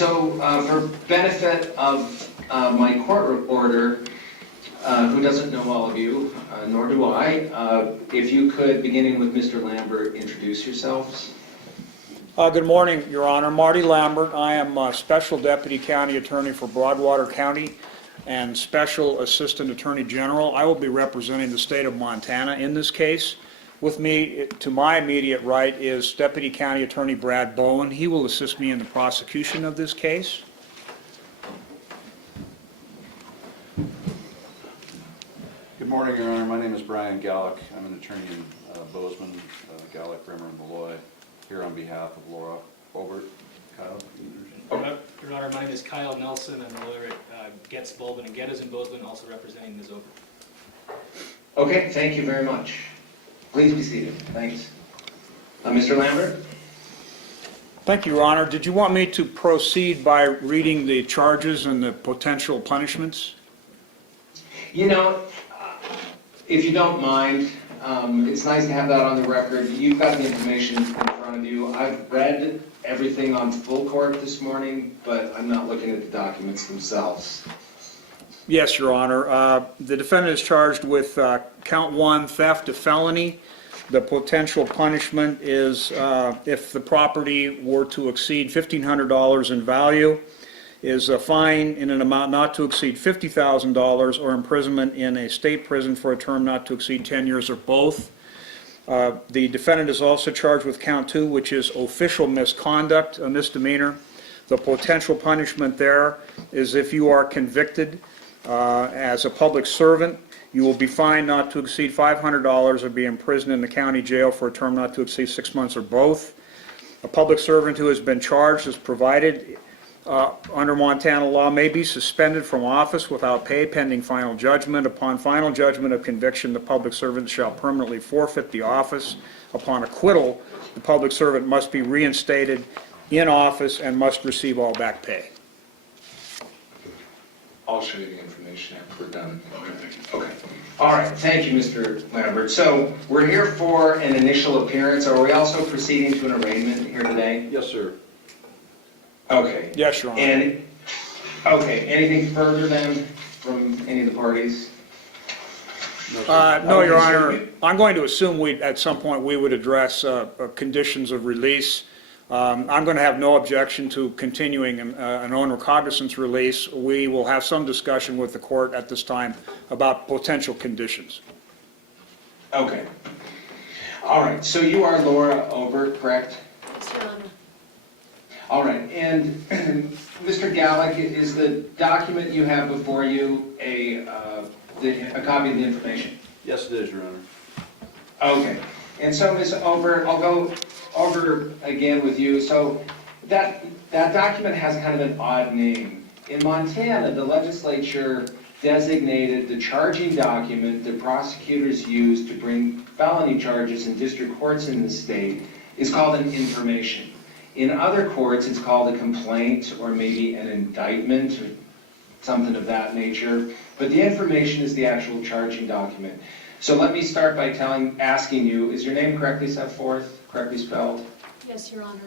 So for benefit of my court reporter, who doesn't know all of you, nor do I, if you could, beginning with Mr. Lambert, introduce yourselves. Good morning, Your Honor. Marty Lambert. I am Special Deputy County Attorney for Broadwater County and Special Assistant Attorney General. I will be representing the state of Montana in this case. With me, to my immediate right, is Deputy County Attorney Brad Bowen. He will assist me in the prosecution of this case. Good morning, Your Honor. My name is Brian Gallick. I'm an attorney in Bozeman, Gallick, Brimmer, and Beloy, here on behalf of Laura Obert. Kyle? Your Honor, my name is Kyle Nelson. I'm a lawyer at Getz, Baldwin, and Geddes in Bozeman, also representing Ms. Obert. Okay, thank you very much. Please be seated. Thanks. Mr. Lambert? Thank you, Your Honor. Did you want me to proceed by reading the charges and the potential punishments? You know, if you don't mind, it's nice to have that on the record. You've got the information in front of you. I've read everything on full court this morning, but I'm not looking at the documents themselves. Yes, Your Honor. The defendant is charged with count 1, theft of felony. The potential punishment is if the property were to exceed $1,500 in value, is a fine in an amount not to exceed $50,000 or imprisonment in a state prison for a term not to exceed 10 years or both. The defendant is also charged with count 2, which is official misconduct, a misdemeanor. The potential punishment there is if you are convicted as a public servant, you will be fined not to exceed $500 or be imprisoned in the county jail for a term not to exceed 6 months or both. A public servant who has been charged as provided under Montana law may be suspended from office without pay pending final judgment. Upon final judgment of conviction, the public servant shall permanently forfeit the office. Upon acquittal, the public servant must be reinstated in office and must receive all back pay. I'll show you the information after we're done. Okay. All right. Thank you, Mr. Lambert. So we're here for an initial appearance. Are we also proceeding to an arraignment here today? Yes, sir. Okay. Yes, Your Honor. And, okay, anything further then from any of the parties? No, Your Honor. I'm going to assume at some point we would address conditions of release. I'm going to have no objection to continuing an own recognizance release. We will have some discussion with the court at this time about potential conditions. Okay. All right, so you are Laura Obert, correct? Yes, Your Honor. All right, and Mr. Gallick, is the document you have before you a copy of the information? Yes, it is, Your Honor. Okay, and so Ms. Obert, I'll go over again with you. So that document has kind of an odd name. In Montana, the legislature designated the charging document that prosecutors use to bring felony charges in district courts in the state is called an information. In other courts, it's called a complaint or maybe an indictment or something of that nature. But the information is the actual charging document. So let me start by asking you, is your name correctly set forth, correctly spelled? Yes, Your Honor.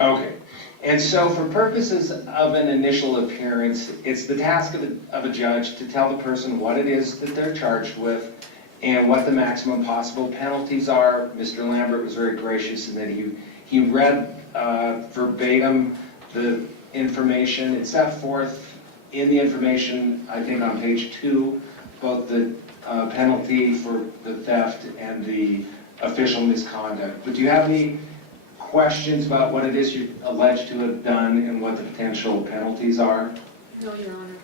Okay. And so for purposes of an initial appearance, it's the task of a judge to tell the person what it is that they're charged with and what the maximum possible penalties are. Mr. Lambert was very gracious in that he read verbatim the information. It's set forth in the information, I think on page 2, both the penalty for the theft and the official misconduct. But do you have any questions about what it is you're alleged to have done and what the potential penalties are? No, Your Honor.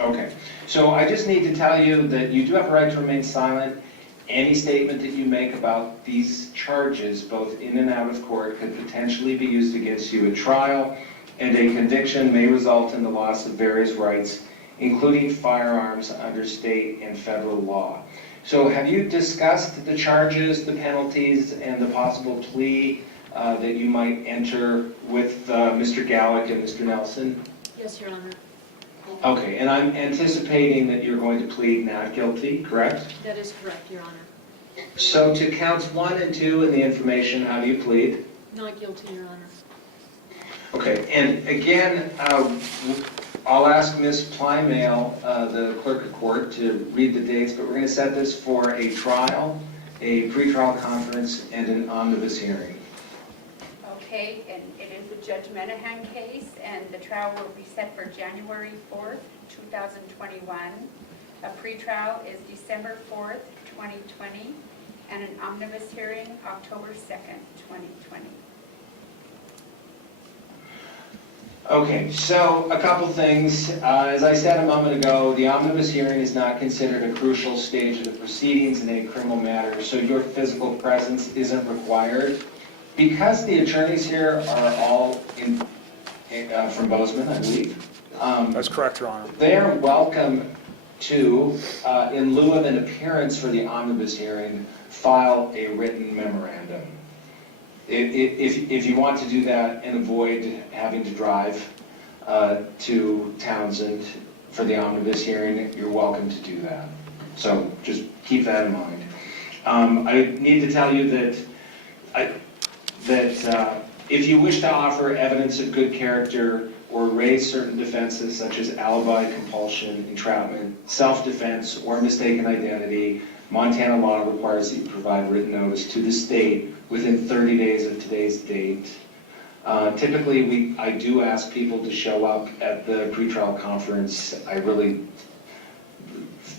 Okay. So I just need to tell you that you do have a right to remain silent. Any statement that you make about these charges, both in and out of court, could potentially be used against you at trial, and a conviction may result in the loss of various rights, including firearms under state and federal law. So have you discussed the charges, the penalties, and the possible plea that you might enter with Mr. Gallick and Mr. Nelson? Yes, Your Honor. Okay, and I'm anticipating that you're going to plead not guilty, correct? That is correct, Your Honor. So to counts 1 and 2 in the information, how do you plead? Not guilty, Your Honor. Okay, and again, I'll ask Ms. Plymale, the clerk of court, to read the dates, but we're going to set this for a trial, a pretrial conference, and an omnibus hearing. Okay, and it is a Judge Menahan case, and the trial will be set for January 4th, 2021. A pretrial is December 4th, 2020, and an omnibus hearing October 2nd, 2020. Okay, so a couple things. As I said a moment ago, the omnibus hearing is not considered a crucial stage of the proceedings in a criminal matter, so your physical presence isn't required. Because the attorneys here are all from Bozeman, I believe. That's correct, Your Honor. They are welcome to, in lieu of an appearance for the omnibus hearing, file a written memorandum. If you want to do that and avoid having to drive to Townsend for the omnibus hearing, you're welcome to do that. So just keep that in mind. I need to tell you that if you wish to offer evidence of good character or raise certain defenses such as alibi, compulsion, entrapment, self-defense, or mistaken identity, Montana law requires that you provide written notice to the state within 30 days of today's date. Typically, I do ask people to show up at the pretrial conference.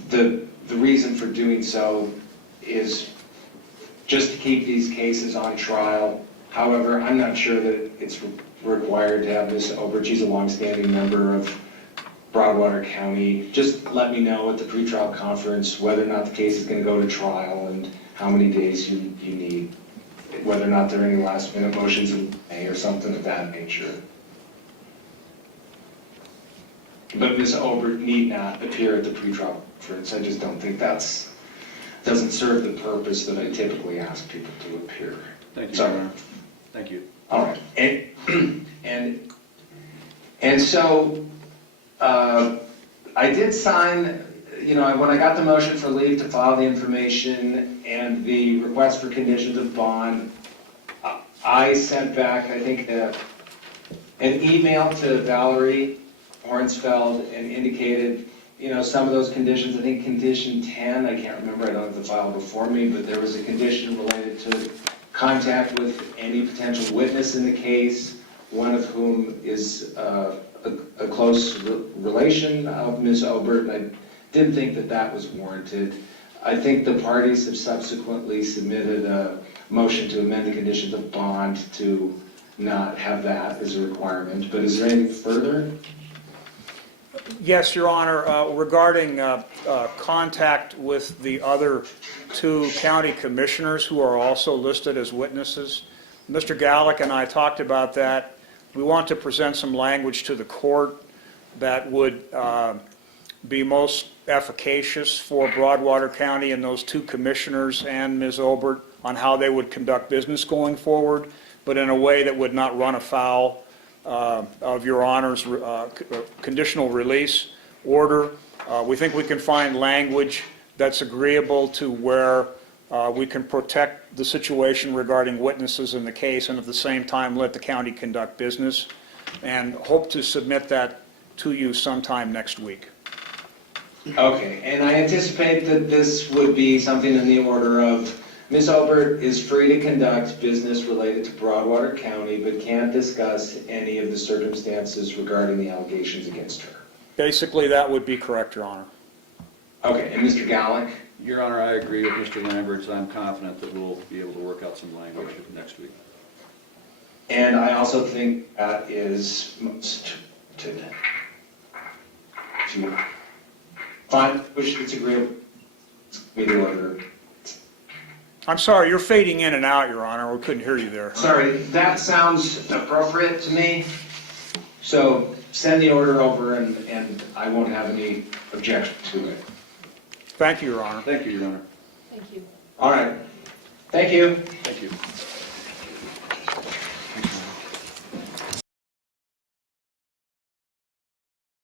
The reason for doing so is just to keep these cases on trial. However, I'm not sure that it's required to have Ms. Obert. She's a longstanding member of Broadwater County. Just let me know at the pretrial conference whether or not the case is going to go to trial and how many days you need, whether or not there are any last minute motions in May or something of that nature. But Ms. Obert need not appear at the pretrial conference. I just don't think doesn't serve the purpose that I typically ask people to appear. Thank you, Sorry. Your Honor. Thank you. All right, and so I did sign, when I got the motion for leave to file the information and the request for conditions of bond, I sent back, I think, an email to Valerie Hornsfeld and indicated, some of those conditions. I think condition 10, I can't remember, I don't have the file before me, but there was a condition related to contact with any potential witness in the case, one of whom is a close relation of Ms. Obert, and I didn't think that was warranted. I think the parties have subsequently submitted a motion to amend the conditions of bond to not have that as a requirement, but is there anything further? Yes, Your Honor, regarding contact with the other two county commissioners who are also listed as witnesses, Mr. Gallick and I talked about that. We want to present some language to the court that would be most efficacious for Broadwater County and those two commissioners and Ms. Obert on how they would conduct business going forward, but in a way that would not run afoul of Your Honor's conditional release order. We think we can find language that's agreeable to where we can protect the situation regarding witnesses in the case and at the same time let the county conduct business, and hope to submit that to you sometime next week. Okay, and I anticipate that this would be something in the order of Ms. Obert is free to conduct business related to Broadwater County, but can't discuss any of the circumstances regarding the allegations against her. Basically, that would be correct, Your Honor. Okay, and Mr. Gallick? Your Honor, I agree with Mr. Lamberts. I'm confident that we'll be able to work out some language next week. And I also think that is most to find which it's agreeable with the order. I'm sorry, you're fading in and out, Your Honor. We couldn't hear you there. Sorry, that sounds appropriate to me. So send the order over and I won't have any objection to it. Thank you, Your Honor. Thank you, Your Honor. Thank you. All right. Thank you. Thank you.